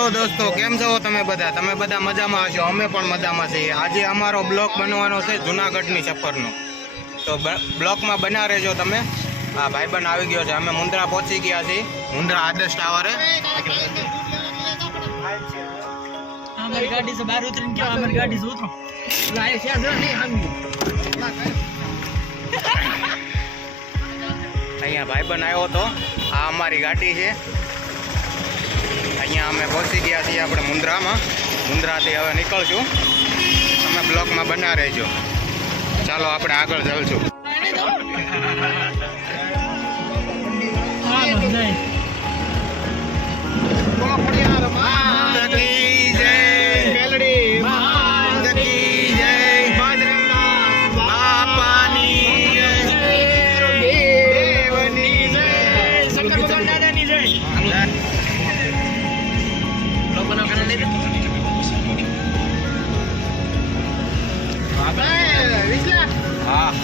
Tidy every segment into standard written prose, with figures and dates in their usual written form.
Hello દોસ્તો, કેમ છો તમે બધા મજામાં હશો? અમે પણ મજામાં છીએ. આજે અમારો બ્લોગ બનવાનો છે જુનાગઢની સફરનો, તો બ્લોગમાં બના રહેજો તમે. હા, ભાઈબંધ આવી ગયો છે. અમે મુન્દ્રા પહોંચી ગયા છીએ, મુન્દ્રા આદર્શ ટાવરે. हमारी गाड़ी से बाहर उतरने क्या हमारी गाड़ी से उतरो लाए क्या जो नहीं हम અહીંયા ભાઈબંધ આવ્યો હતો. આ અમારી ગાડી છે. અહીંયા અમે પહોંચી ગયા છીએ આપણે મુન્દ્રામાં. મુન્દ્રાથી હવે નીકળશું. તમે બ્લોકમાં બના રહેજો. ચાલો આપણે આગળ ચાલશું.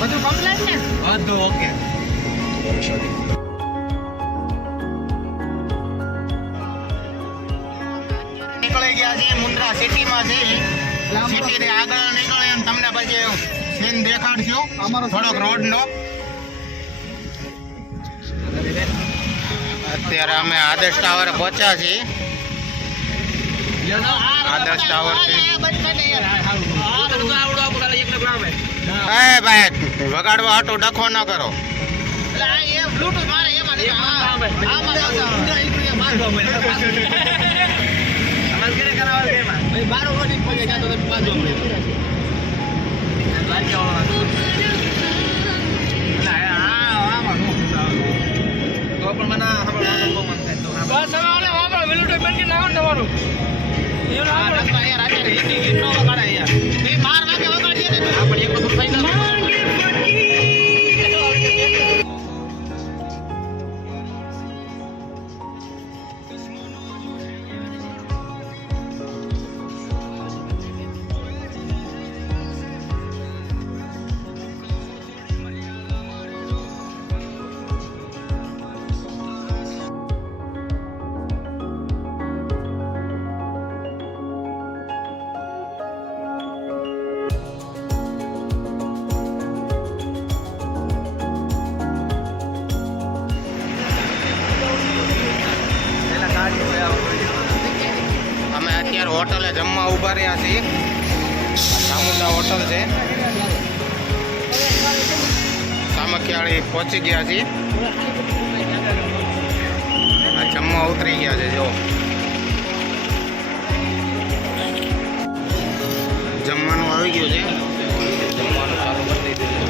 બધું કમ્પ્લીટ ને બધું ઓકે. નીકળી ગયા છે મુન્દ્રા સિટીમાં છે. સિટીથી આગળ નીકળે એમ તમને પછી સીન દેખાડશું થોડોક રોડનો. અત્યારે અમે આદર્શ ટાવરે પહોંચ્યા છીએ. આદર્શ ટાવર થી ભાઈ વગાડવા હાટો ડખો ન કરો. અમે અત્યારે હોટલે જમવા ઉભા રહ્યા છીએ. ચામુંડા હોટલ છે. સામખિયાળી પહોંચી ગયા છીએ. જમવા ઉતરી ગયા છે. જો જમવાનું આવી ગયું છે. જમવાનું ચાલુ કરી દીધું છે.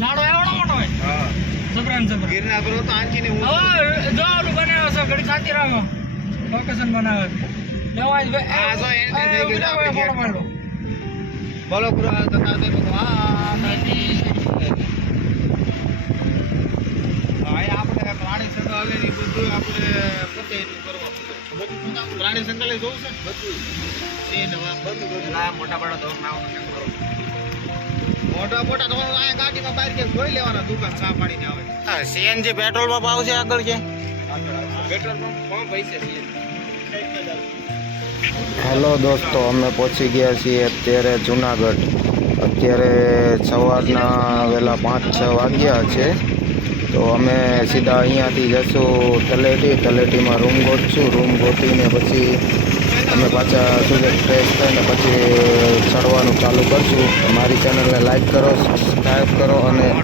ઝાડો એવડો મોટો હોય. હા જબરાન ગિરના પર તો આંચીને હવે જો ઓલું બનાવ્યો છે ઘડી શાંતિ રાખો. લોકેશન બનાવે લેવાય ભાઈ. આ જો એને થઈ ગયો આપણે ફોટો પાડો. બોલો પૂરા તતા દે આ નથી. ભાઈ આપણે પ્રાણી સંગ્રહાલયની બધું આપણે પોતે કરવા બધું પ્રાણી સંગ્રહાલય જોવું છે બધું એ નવા બધું ના મોટા બડા તો નાવ મોટા મોટા તો આ ગાડીમાં બહાર કે જોઈ લેવાના દુકાન ચા પાણીને આવે. હા, સીએનજી પેટ્રોલ પંપ આવશે આગળ છે. પેટ્રોલ પંપ પૈસે હેલો દોસ્તો, અમે પહોંચી ગયા છીએ અત્યારે જુનાગઢ. અત્યારે સવારના વહેલા 5-6 વાગ્યા છે. તો અમે સીધા અહીંયાથી જશું તલેટીમાં રૂમ ગોતશું. રૂમ ગોતીને પછી અમે પાછા શું છે ફ્રેશ થઈને પછી ચડવાનું ચાલુ કરશું. મારી ચેનલને લાઈક કરો, સબસ્ક્રાઈબ કરો અને